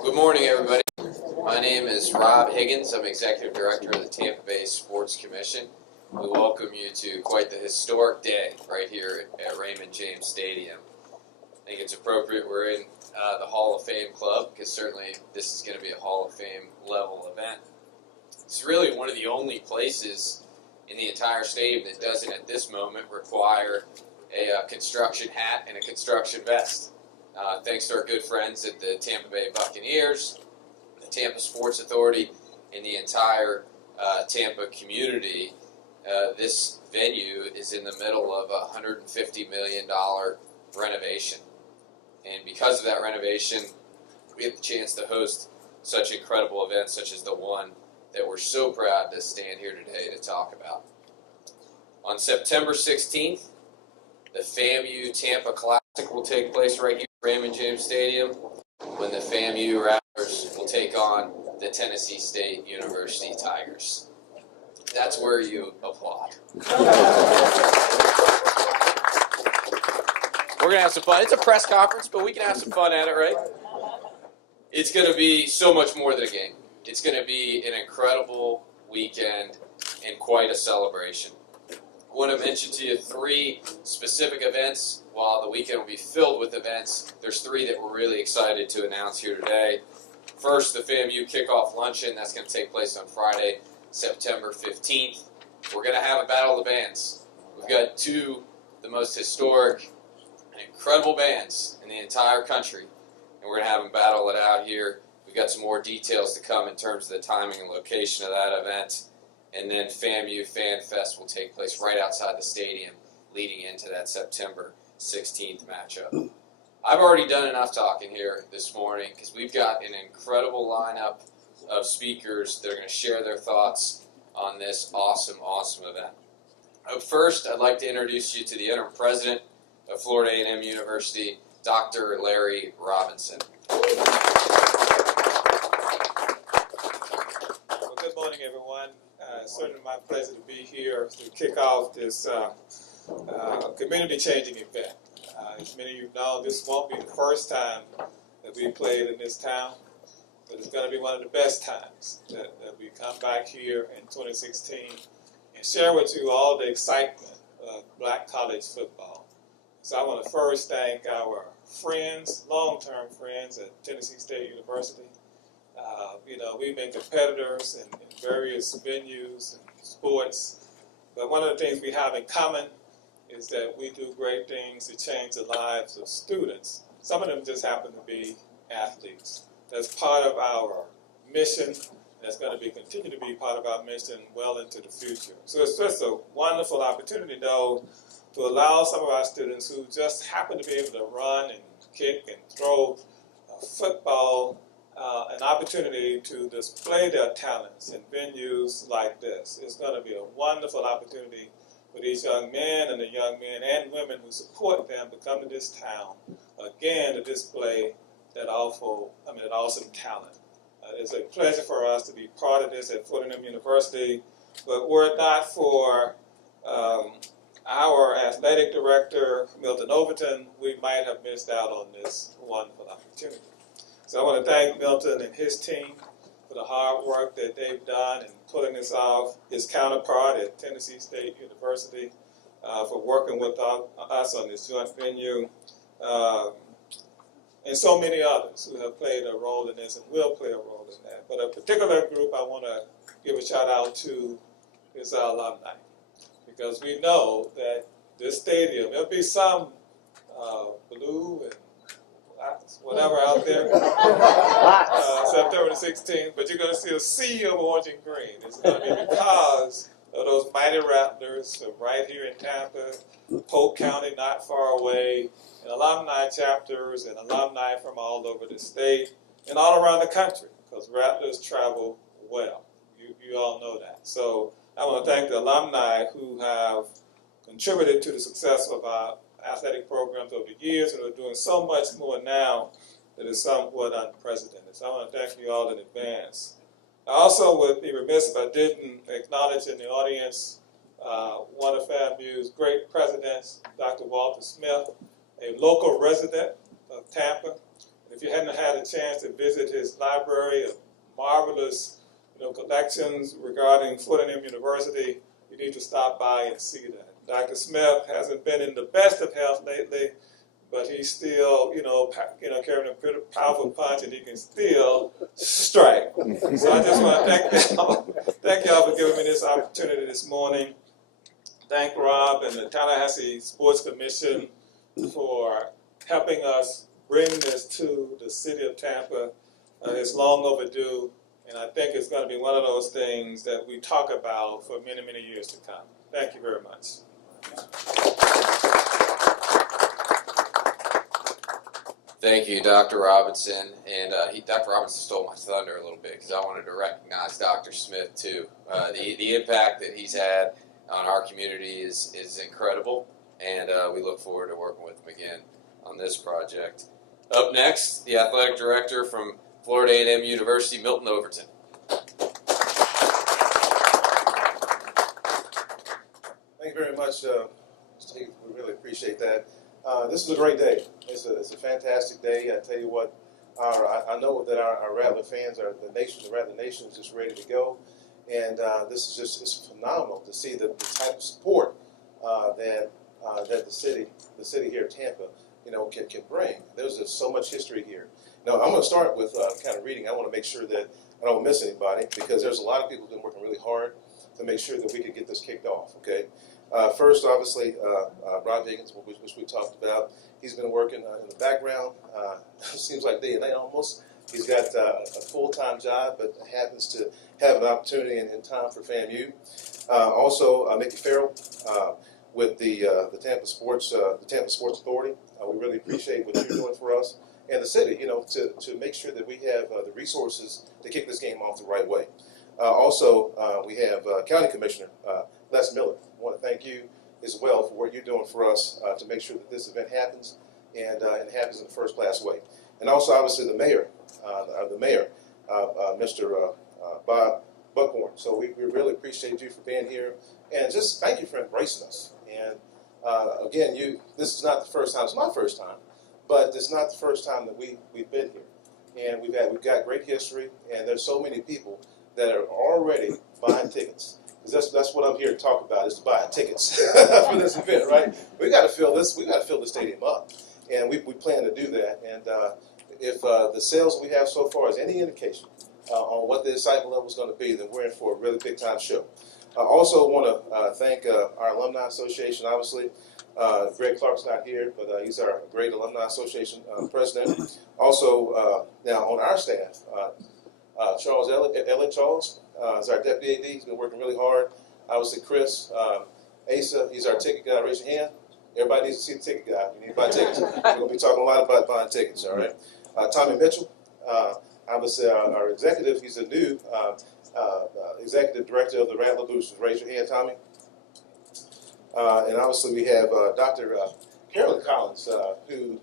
Good morning, everybody. My name is Rob Higgins. I'm Executive Director of the Tampa Bay Sports Commission. We welcome you to quite the historic day right here at Raymond James Stadium. I think it's appropriate we're in the Hall of Fame Club because certainly this is going to be a Hall of Fame level event. It's really one of the only places in the entire stadium that doesn't at this moment require a construction hat and a construction vest. Thanks to our good friends at the Tampa Bay Buccaneers, the Tampa Sports Authority, and the entire Tampa community, this venue is in the middle of a $150 million renovation. And because of that renovation, we have the chance to host such incredible events such as the one that we're so proud to stand here today to talk about. On September 16th, the FAMU Tampa Classic will take place right here at Raymond James Stadium when the FAMU Raptors will take on the Tennessee State University Tigers. That's where you applaud. We're going to have some fun. It's a press conference, but we can have some fun at it, right? It's going to be so much more than a game. It's going to be an incredible weekend and quite a celebration. I want to mention to you three specific events. While the weekend will be filled with events, there's three that we're really excited to announce here today. First, the FAMU Kickoff Luncheon. That's going to take place on Friday, September 15th. We're going to have a battle of the bands. We've got two of the most historic and incredible bands in the entire country, and we're going to have them battle it out here. We've got some more details to come in terms of the timing and location of that event. And then FAMU Fan Fest will take place right outside the stadium leading into that September 16th matchup. I've already done enough talking here this morning because we've got an incredible lineup of speakers that are going to share their thoughts on this awesome, awesome event. Up first, I'd like to introduce you to the interim president of Florida A&M University, Dr. Larry Robinson. Well, good morning, everyone. Certainly my pleasure to be here to kick off this community-changing event. As many of you know, this won't be the first time that we played in this town, but it's going to be one of the best times that we come back here in 2016 and share with you all the excitement of black college football. So I want to first thank our friends, long-term friends at Tennessee State University. We've been competitors in various venues and sports, but one of the things we have in common is that we do great things to change the lives of students. Some of them just happen to be athletes. That's part of our mission. That's going to continue to be part of our mission well into the future. So it's just a wonderful opportunity, though, to allow some of our students who just happen to be able to run and kick and throw football an opportunity to display their talents in venues like this. It's going to be a wonderful opportunity for these young men and the young men and women who support them to come to this town, again, to display that awesome talent. It's a pleasure for us to be part of this at A&M University, but were it not for our athletic director, Milton Overton, we might have missed out on this wonderful opportunity. So I want to thank Milton and his team for the hard work that they've done in pulling this off, his counterpart at Tennessee State University for working with us on this joint venue, and so many others who have played a role in this and will play a role in that. But a particular group I want to give a shout out to is our alumni, because we know that this stadium, there'll be some blue and whatever out there, September the 16th, but you're going to see a sea of orange and green. It's going to be because of those mighty Raptors right here in Tampa, Polk County not far away, and alumni chapters and alumni from all over the state and all around the country, because Raptors travel well. You all know that. So I want to thank the alumni who have contributed to the success of our athletic programs over the years and are doing so much more now that is somewhat unprecedented. So I want to thank you all in advance. I also would be remiss if I didn't acknowledge in the audience one of FAMU's great presidents, Dr. Walter Smith, a local resident of Tampa, If you hadn't had a chance to visit his library of marvelous collections regarding A&M University, you need to stop by and see that. Dr. Smith hasn't been in the best of health lately, but he's still, carrying a pretty powerful punch, and he can still strike. So I just want to thank y'all for giving me this opportunity this morning. Thank Rob and the Tallahassee Sports Commission for helping us bring this to the city of Tampa. It's long overdue, and I think it's going to be one of those things that we talk about for many, many years to come. Thank you very much. Thank you, Dr. Robinson. And Dr. Robinson stole my thunder a little bit because I wanted to recognize Dr. Smith too. The impact that he's had on our community is incredible, and we look forward to working with him again on this project. Up next, the athletic director from Florida A&M University, Milton Overton. Thank you very much, Mr. Higgins. We really appreciate that. This is a great day. It's a fantastic day. I tell you what, I know that our Rattler fans, the Rattler Nation is just ready to go. And this is it's phenomenal to see the type of support that the city here in Tampa, can bring. There's just so much history here. Now, I'm going to start with kind of reading. I want to make sure that I don't miss anybody, because there's a lot of people who've been working really hard to make sure that we can get this kicked off. Okay. First, obviously, Rob Higgins, which we talked about. He's been working in the background. Seems like day and night almost. He's got a full-time job, but happens to have an opportunity in time for FAMU. Also, Mickey Farrell with the Tampa Sports Authority. We really appreciate what you're doing for us and the city. To make sure that we have the resources to kick this game off the right way. Also, we have County Commissioner Les Miller. I want to thank you as well for what you're doing for us to make sure that this event happens and it happens in a first-class way. And also, obviously, the mayor, Mr. Bob BUCKHORN. So we really appreciate you for being here, and just thank you for embracing us. And again, this is not the first time. It's my first time, but it's not the first time that we've been here. And we've got great history, and there's so many people that are already buying tickets. Because that's what I'm here to talk about, is to buy tickets for this event, right? We got to fill this. We got to fill the stadium up, and we plan to do that. And if the sales we have so far is any indication on what the excitement level is going to be, then we're in for a really big time show. I also want to thank our Alumni Association. Obviously, Greg Clark's not here, but he's our great Alumni Association president. Also, now on our staff, Charles Elliott Charles is our deputy AD. He's been working really hard. Obviously, Chris Asa, he's our ticket guy. Raise your hand. Everybody needs to see the ticket guy. You need to buy tickets. We're going to be talking a lot about buying tickets. All right. Tommy Mitchell, obviously our executive. He's a new executive director of the Rattler Boosters. Raise your hand, Tommy. And obviously we have Dr. Carolyn Collins, who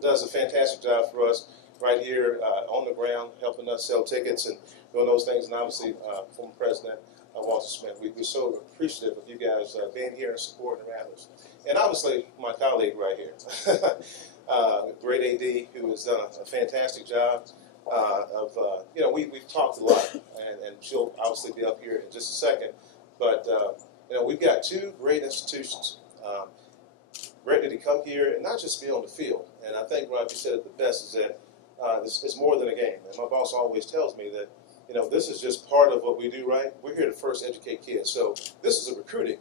does a fantastic job for us right here on the ground, helping us sell tickets and doing those things. And obviously, former President Walter Smith. We're so appreciative of you guys being here and supporting the Rattlers. And obviously, my colleague right here, great AD, who has done a fantastic job. We've talked a lot, and she'll obviously be up here in just a second. But we've got two great institutions ready to come here and not just be on the field. And I think Rob, you said it the best, is that it's more than a game. And my boss always tells me that this is just part of what we do, right? We're here to first educate kids. So this is a recruiting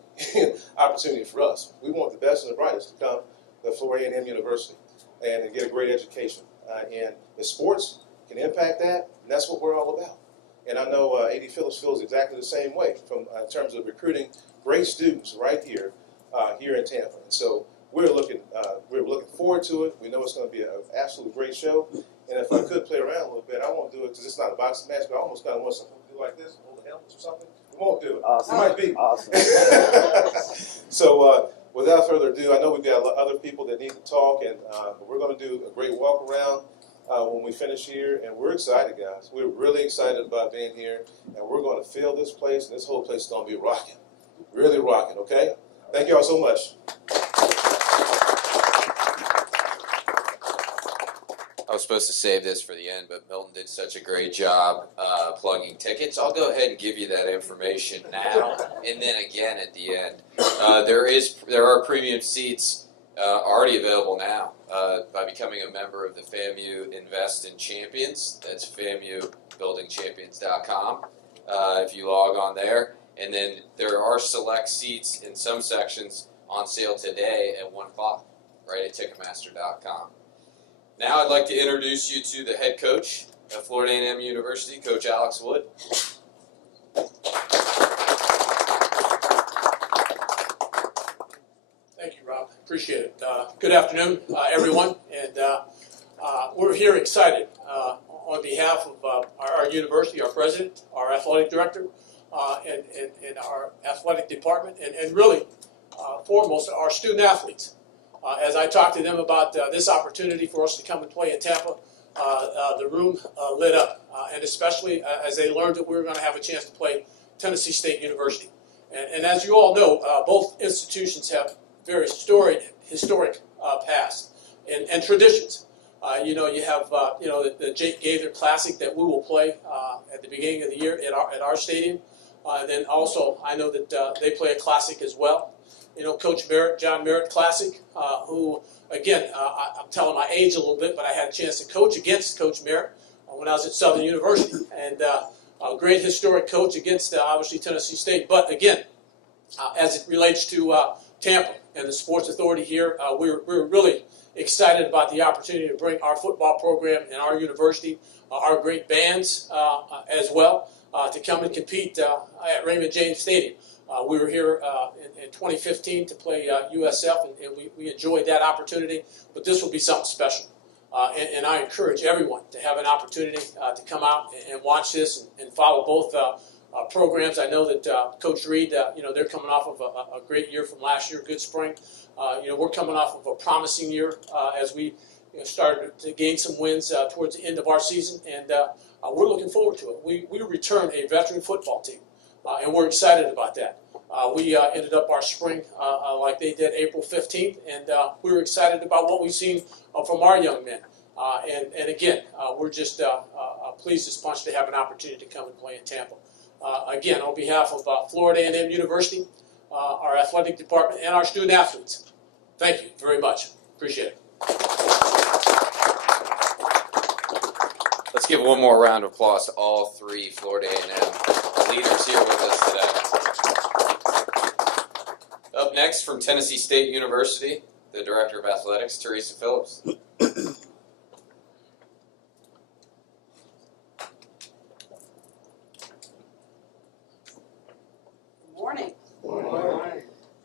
opportunity for us. We want the best and the brightest to come to Florida A&M University and get a great education. And if sports can impact that, and that's what we're all about. And I know AD Phillips feels exactly the same way in terms of recruiting great students right here in Tampa. And so we're looking forward to it. We know it's going to be an absolutely great show. And if I could play around a little bit, I won't do it because it's not a boxing match, but I almost kind of want something to do like this, hold the helmets or something. We won't do it. Awesome. It might be. Awesome. So without further ado, I know we've got other people that need to talk, and we're going to do a great walk around when we finish here. And we're excited, guys. We're really excited about being here, and we're going to fill this place, and this whole place is going to be rocking, really rocking, okay? Thank you all so much. was supposed to save this for the end, but Milton did such a great job plugging tickets. I'll go ahead and give you that information now, and then again at the end. There are premium seats already available now by becoming a member of the FAMU Invest in Champions. That's FAMUBuildingChampions.com. If you log on there, and then there are select seats in some sections on sale today at 1 o'clock, right at Ticketmaster.com. Now I'd like to introduce you to the head coach at Florida A&M University, Coach Alex Wood. Thank you, Rob. Appreciate it. Good afternoon, everyone. And we're here excited on behalf of our university, our president, our athletic director, and our athletic department, and really, foremost, our student athletes. As I talked to them about this opportunity for us to come and play in Tampa, the room lit up, and especially as they learned that we were going to have a chance to play Tennessee State University. And as you all know, both institutions have very historic past and traditions. You have the Jake Gaither Classic that we will play at the beginning of the year at our stadium. Then also, I know that they play a classic as well. Coach Merritt, John Merritt Classic, who, again, I'm telling my age a little bit, but I had a chance to coach against Coach Merritt when I was at Southern University. And a great historic coach against, obviously, Tennessee State. But, again, as it relates to Tampa and the sports authority here, we're really excited about the opportunity to bring our football program and our university, our great bands as well, to come and compete at Raymond James Stadium. We were here in 2015 to play USF, and we enjoyed that opportunity, but this will be something special. And I encourage everyone to have an opportunity to come out and watch this and follow both programs. I know that Coach Reed, they're coming off of a great year from last year, good spring. We're coming off of a promising year as we started to gain some wins towards the end of our season, and we're looking forward to it. We return a veteran football team, and we're excited about that. We ended up our spring like they did April 15th, and we were excited about what we've seen from our young men. And again, we're just pleased as punch to have an opportunity to come and play in Tampa. Again, on behalf of Florida A&M University, our athletic department, and our student athletes, thank you very much. Appreciate it. Let's give one more round of applause to all three Florida A&M leaders here with us today. Up next from Tennessee State University, the Director of Athletics, TERESA PHILLIPS.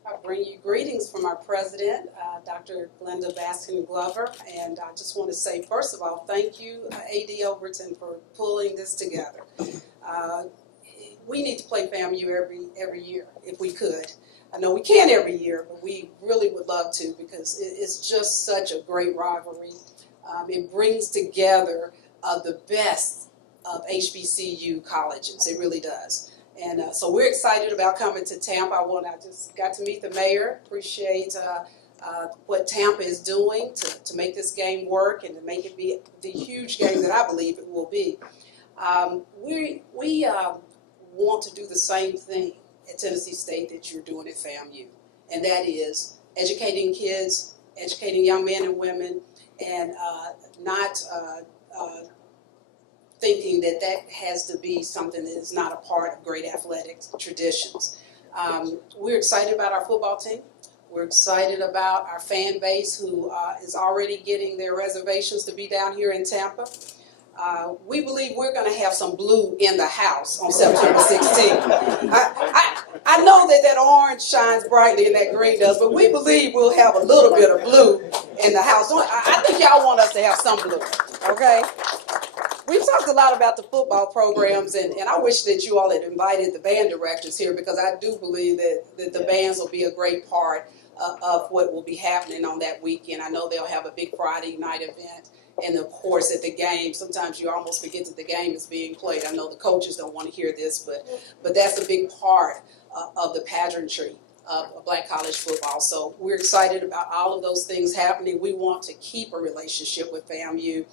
I bring you greetings from our president, Dr. Glenda Baskin-Glover, and I just want to say, first of all, thank you, A.D. Overton, for pulling this together. We need to play FAMU every year, if we could. I know we can't every year, but we really would love to because it's just such a great rivalry. It brings together the best of HBCU colleges. It really does. And so we're excited about coming to Tampa. I just got to meet the mayor. Appreciate what Tampa is doing to make this game work and to make it be the huge game that I believe it will be. We want to do the same thing at Tennessee State that you're doing at FAMU, and that is educating kids, educating young men and women, and not thinking that has to be something that is not a part of great athletic traditions. We're excited about our football team. We're excited about our fan base who is already getting their reservations to be down here in Tampa. We believe we're going to have some blue in the house on September 16th. I know that orange shines brightly and that green does, but we believe we'll have a little bit of blue in the house. I think y'all want us to have some blue, okay? We've talked a lot about the football programs, and I wish that you all had invited the band directors here because I do believe that the bands will be a great part of what will be happening on that weekend. I know they'll have a big Friday night event, and of course at the game, sometimes you almost forget that the game is being played. I know the coaches don't want to hear this, but that's a big part of the pageantry of Black college football. So we're excited about all of those things happening. We want to keep a relationship with FAMU.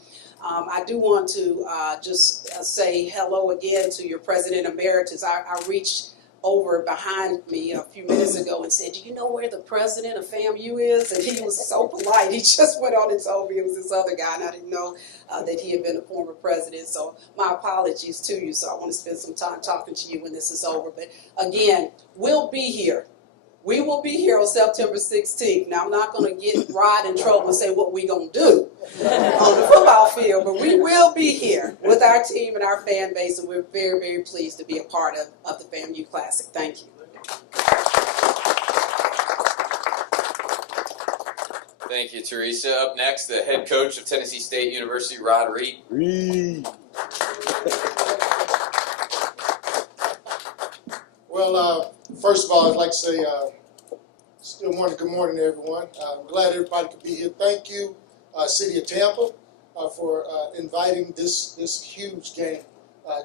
I do want to just say hello again to your President Emeritus. I reached over behind me a few minutes ago and said, do you know where the president of FAMU is? And he was so polite. He just went on and told me it was this other guy, and I didn't know that he had been a former president. So my apologies to you. So I want to spend some time talking to you when this is over. But again, we'll be here. We will be here on September 16th. Now, I'm not going to get Rod in trouble and say what we're going to do on the football field, but we will be here with our team and our fan base, and we're very, very pleased to be a part of the FAMU Classic. Thank you. Thank you, Teresa. Up next, the head coach of Tennessee State University, Rod Reed. Well, first of all, I'd like to say good morning to everyone. I'm glad everybody could be here. Thank you, City of Tampa, for inviting this huge game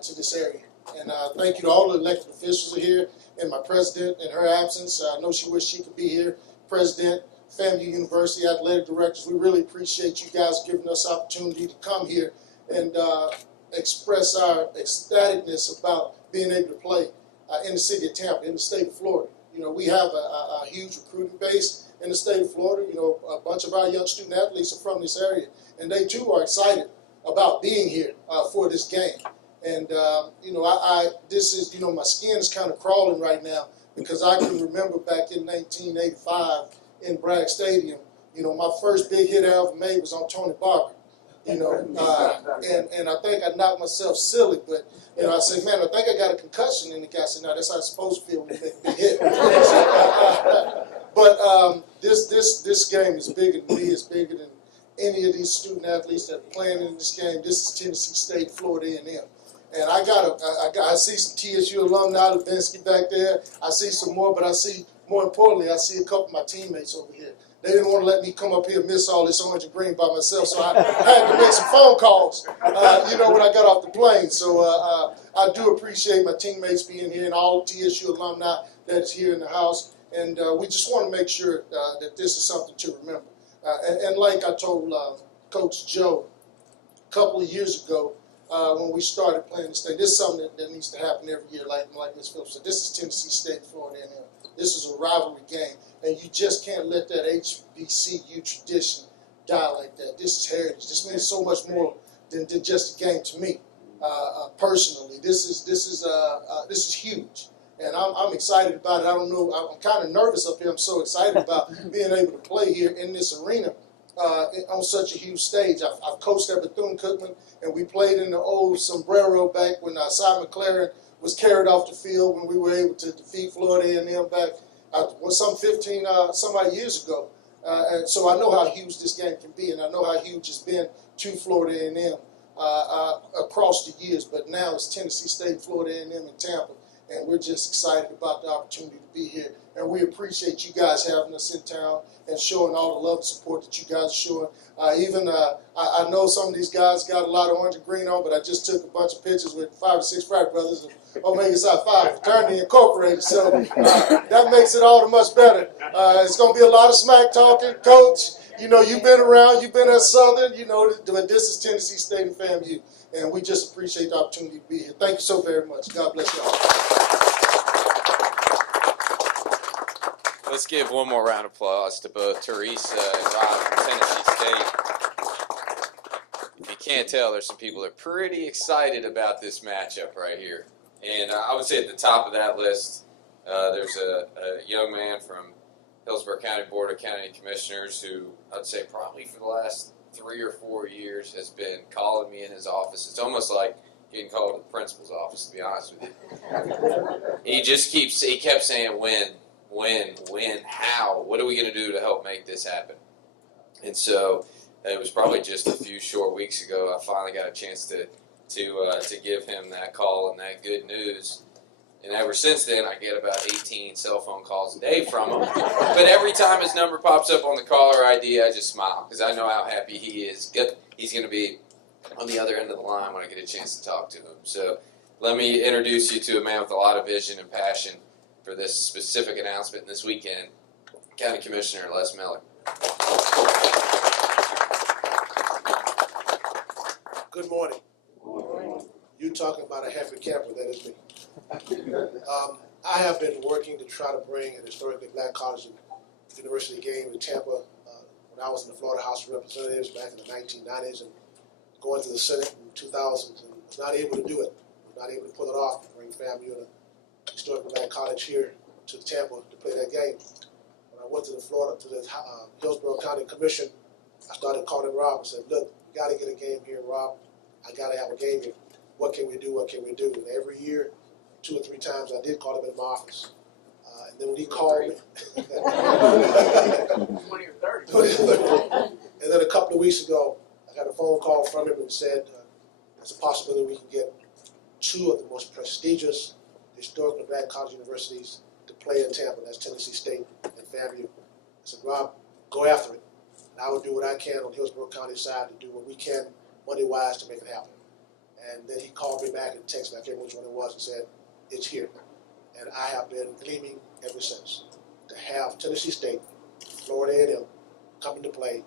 to this area. And thank you to all the elected officials who are here, and my president in her absence. I know she wished she could be here. President, FAMU University athletic directors, we really appreciate you guys giving us opportunity to come here and express our ecstaticness about being able to play in the city of Tampa, in the state of Florida. You know, we have a huge recruiting base in the state of Florida. You know, a bunch of our young student athletes are from this area, and they too are excited about being here for this game. And you know, this is, you know, my skin is kind of crawling right now because I can remember back in 1985 in Bragg Stadium. You know, my first big hit I ever made was on Tony Barber. You know, and I think I knocked myself silly, but you know, I said, man, I think I got a concussion, and the guy said, no, that's how it's supposed to feel when you make a big hit. But this game is bigger than me. It's bigger than any of these student athletes that are playing in this game. This is Tennessee State, Florida A&M. And I see some TSU alumni, Levinsky back there. I see some more, but more importantly, I see a couple of my teammates over here. They didn't want to let me come up here and miss all this orange and green by myself, so I had to make some phone calls, you know, when I got off the plane. So I do appreciate my teammates being here and all TSU alumni that's here in the house. And we just want to make sure that this is something to remember. And like I told Coach Joe a couple of years ago when we started playing this thing, this is something that needs to happen every year, like Ms. Phillips said. This is Tennessee State, Florida A&M. This is a rivalry game, and you just can't let that HBCU tradition die like that. This is heritage. This means so much more than just a game to me. Personally, this is huge, and I'm excited about it. I don't know. I'm kind of nervous up here. I'm so excited about being able to play here in this arena on such a huge stage. I've coached at Bethune-Cookman, and we played in the old sombrero back when Cy McLaren was carried off the field when we were able to defeat Florida A&M back some 15 some odd years ago. And so I know how huge this game can be, and I know how huge it's been to Florida A&M across the years. But now it's Tennessee State, Florida A&M, and Tampa, and we're just excited about the opportunity to be here. And we appreciate you guys having us in town and showing all the love and support that you guys are showing. I know some of these guys got a lot of orange and green on, but I just took a bunch of pictures with 5 or 6 frat brothers of Omega Psi Phi Fraternity Incorporated. So that makes it all the much better. It's going to be a lot of smack talking. Coach, you know, you've been around, you've been at Southern, you know, but this is Tennessee State and FAMU, and we just appreciate the opportunity to be here. Thank you so very much. God bless you all. Let's give one more round of applause to both Teresa and Rob from Tennessee State. If you can't tell, there's some people that are pretty excited about this matchup right here. And I would say at the top of that list, there's a young man from Hillsborough County Board of County Commissioners who I'd say probably for the last 3 or 4 years has been calling me in his office. It's almost like getting called to the principal's office, to be honest with you. He kept saying when, how, what are we going to do to help make this happen? And so it was probably just a few short weeks ago I finally got a chance to give him that call and that good news. And ever since then, I get about 18 cell phone calls a day from him. But every time his number pops up on the caller ID, I just smile because I know how happy he is. He's going to be on the other end of the line when I get a chance to talk to him. So let me introduce you to a man with a lot of vision and passion. for this specific announcement this weekend, County Commissioner Les Miller. Good morning. You talking about a happy camper, that is me. I have been working to try to bring an historically black college and university game to Tampa when I was in the Florida House of Representatives back in the 1990s and going to the Senate in 2000s, and was not able to do it. Was not able to pull it off to bring FAMU and a historically black college here to Tampa to play that game. When I went to the Hillsborough County Commission, I started calling Rob and said, look, we got to get a game here, Rob. I got to have a game here. What can we do? What can we do? And every year, 2 or 3 times, I did call him in my office. And then when he called me, 20 or 30. And then a couple of weeks ago, I got a phone call from him and said, there's a possibility we can get 2 of the most prestigious historically black college universities to play in Tampa. That's Tennessee State and FAMU. I said, Rob, go after it. And I will do what I can on Hillsborough County side to do what we can money-wise to make it happen. And then he called me back and texted me, I can't remember which one it was, and said, it's here. And I have been gleaming ever since to have Tennessee State, Florida A&M coming to play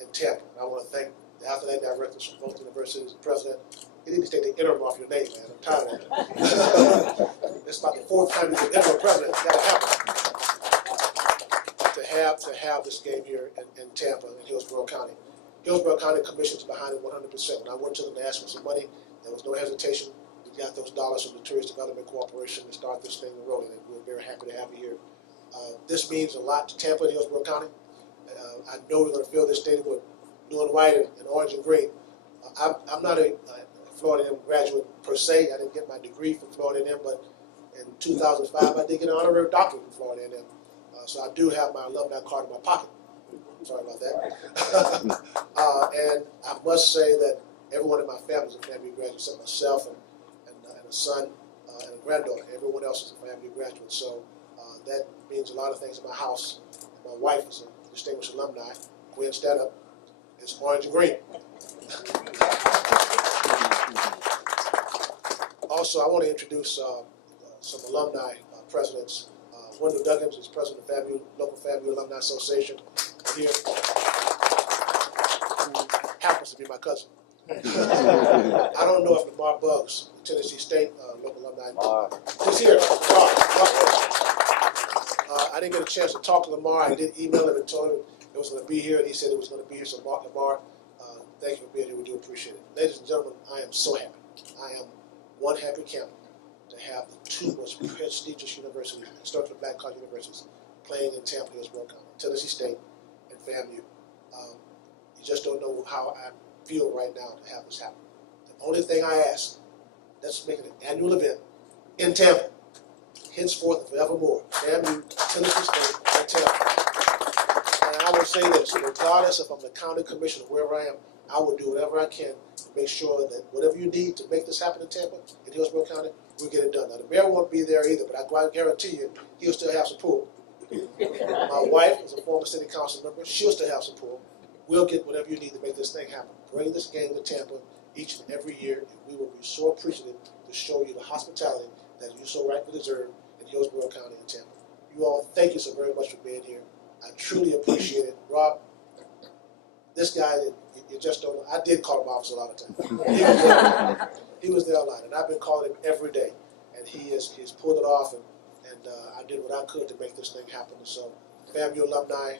in Tampa. And I want to thank the athletic directors from both universities, the president. You need to take the interim off your name, man. I'm tired of that. It's about the 4th time you've been interim president. It's got to happen. To have this game here in Tampa in Hillsborough County. Hillsborough County Commission's behind it 100%. When I went to them to ask for some money, there was no hesitation. We got those dollars from the Tourist Development Corporation to start this thing rolling, and we're very happy to have you here. This means a lot to Tampa and Hillsborough County. I know we're going to fill this stadium with blue and white and orange and green. I'm not a Florida A&M graduate per se. I didn't get my degree from Florida A&M, but in 2005 I did get an honorary doctorate from Florida A&M. So I do have my alumni card in my pocket. Sorry about that. And I must say that everyone in my family is a FAMU graduate, except myself and a son and a granddaughter. Everyone else is a FAMU graduate. So that means a lot of things in my house. And my wife is a distinguished alumni. Gwen, stand up. It's orange and green. Also, I want to introduce some alumni presidents. Wendell Duggins is president of FAMU, local FAMU Alumni Association here. Happens to be my cousin. I don't know if Lamar Buggs, Tennessee State local alumni, he's here. I didn't get a chance to talk to Lamar. I did email him and told him it was going to be here, and he said it was going to be here. So Lamar, thank you for being here. We do appreciate it. Ladies and gentlemen, I am so happy. I am one happy camper to have the 2 most prestigious universities, historically black college universities, playing in Tampa, Hillsborough County, Tennessee State, and FAMU. You just don't know how I feel right now to have this happen. The only thing I ask, let's make it an annual event in Tampa, henceforth and forevermore. FAMU, Tennessee State, and Tampa. And I will say this, regardless if I'm the county commissioner, wherever I am, I will do whatever I can to make sure that whatever you need to make this happen in Tampa, in Hillsborough County, we'll get it done. Now, the mayor won't be there either, but I guarantee you, he'll still have some pull. My wife is a former city council member. She'll still have some pull. We'll get whatever you need to make this thing happen. Bring this game to Tampa each and every year, and we will be so appreciative to show you the hospitality that you so rightfully deserve in Hillsborough County and Tampa. You all, thank you so very much for being here. I truly appreciate it. Rob, this guy, you just don't know. I did call him office a lot of times. He was there a lot, and I've been calling him every day, and he's pulled it off, and I did what I could to make this thing happen. And so, FAMU alumni,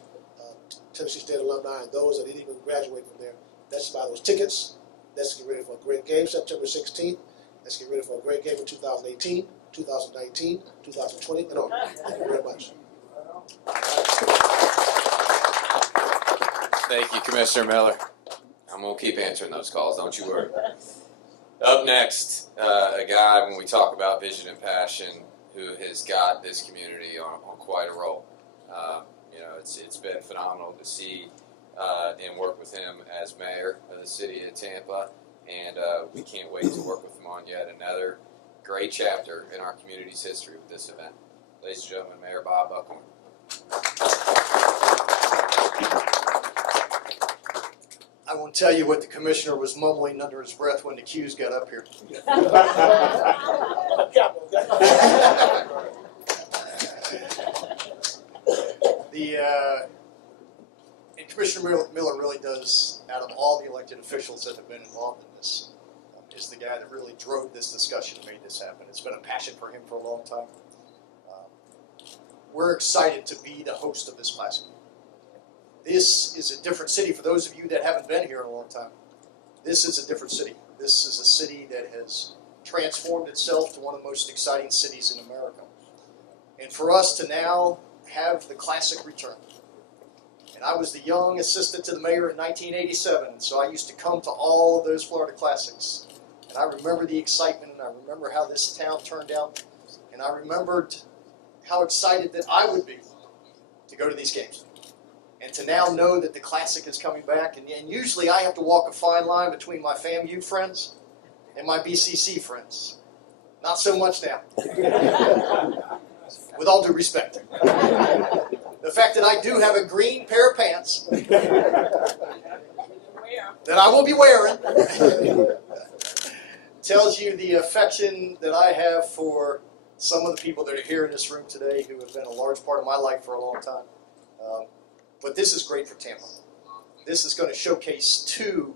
Tennessee State alumni, and those that didn't even graduate from there, let's buy those tickets. Let's get ready for a great game September 16th. Let's get ready for a great game in 2018, 2019, 2020, and on. Thank you very much. Thank you, Commissioner Miller. I'm going to keep answering those calls, don't you worry. Up next, a guy, when we talk about vision and passion, who has got this community on quite a roll. You know, it's been phenomenal to see and work with him as mayor of the city of Tampa, and we can't wait to work with him on yet another great chapter in our community's history with this event. Ladies and gentlemen, Mayor Bob Buckhorn. I won't tell you what the commissioner was mumbling under his breath when the cues got up here. And Commissioner Miller really does, out of all the elected officials that have been involved in this, is the guy that really drove this discussion and made this happen. It's been a passion for him for a long time. We're excited to be the host of this classic. This is a different city for those of you that haven't been here in a long time. This is a different city. This is a city that has transformed itself to one of the most exciting cities in America. And for us to now have the classic return. And I was the young assistant to the mayor in 1987, so I used to come to all of those Florida Classics. And I remember the excitement, and I remember how this town turned out, and I remembered how excited that I would be to go to these games. And to now know that the Classic is coming back, and usually I have to walk a fine line between my FAMU friends and my BCC friends. Not so much now. With all due respect. The fact that I do have a green pair of pants that I will be wearing tells you the affection that I have for some of the people that are here in this room today who have been a large part of my life for a long time. But this is great for Tampa. This is going to showcase two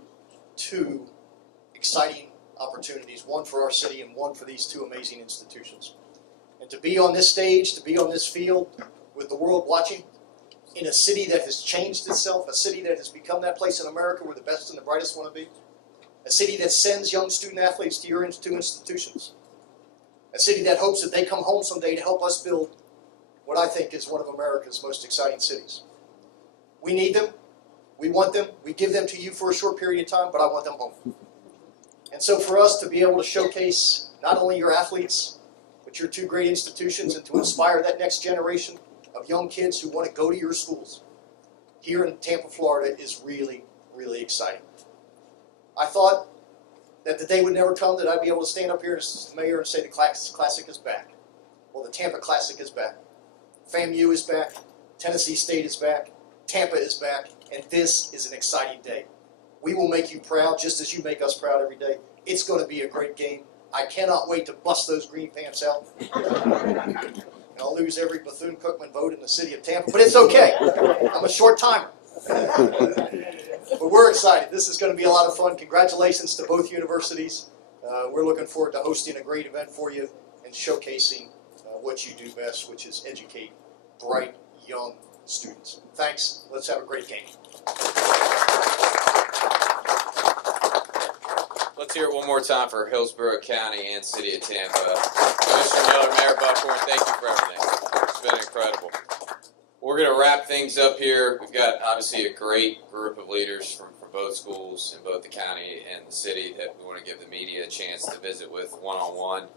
exciting opportunities, one for our city and one for these two amazing institutions. And to be on this stage, to be on this field with the world watching, in a city that has changed itself, a city that has become that place in America where the best and the brightest want to be, a city that sends young student athletes to your two institutions, a city that hopes that they come home someday to help us build what I think is one of America's most exciting cities. We need them. We want them. We give them to you for a short period of time, but I want them home. And so for us to be able to showcase not only your athletes, but your two great institutions, and to inspire that next generation of young kids who want to go to your schools here in Tampa, Florida, is really, really exciting. I thought that the day would never come that I'd be able to stand up here as mayor and say the Classic is back. Well, the Tampa Classic is back. FAMU is back. Tennessee State is back. Tampa is back. And this is an exciting day. We will make you proud just as you make us proud every day. It's going to be a great game. I cannot wait to bust those green pants out. And I'll lose every Bethune-Cookman vote in the city of Tampa, but it's okay. I'm a short timer. But we're excited. This is going to be a lot of fun. Congratulations to both universities. We're looking forward to hosting a great event for you and showcasing what you do best, which is educate bright, young students. Thanks. Let's have a great game. Let's hear it one more time for Hillsborough County and City of Tampa. Commissioner Miller, Mayor Buckhorn, thank you for everything. It's been incredible. We're going to wrap things up here. We've got obviously a great group of leaders from both schools in both the county and the city that we want to give the media a chance to visit with one-on-one.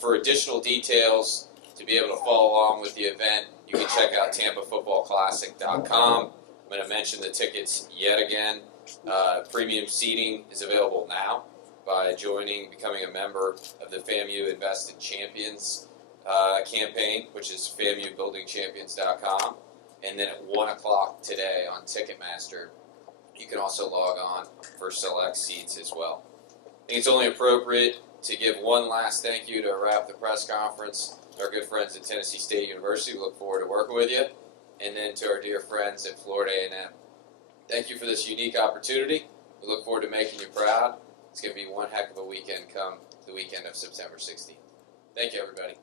For additional details, to be able to follow along with the event, you can check out TampaFootballClassic.com. I'm going to mention the tickets yet again. Premium seating is available now by becoming a member of the FAMU Invest in Champions campaign, which is FAMUBuildingChampions.com. And then at 1 o'clock today on Ticketmaster, you can also log on for select seats as well. I think it's only appropriate to give one last thank you to wrap the press conference. Our good friends at Tennessee State University, we look forward to working with you. And then to our dear friends at Florida A&M. Thank you for this unique opportunity. We look forward to making you proud. It's going to be one heck of a weekend come the weekend of September 16th. Thank you, everybody.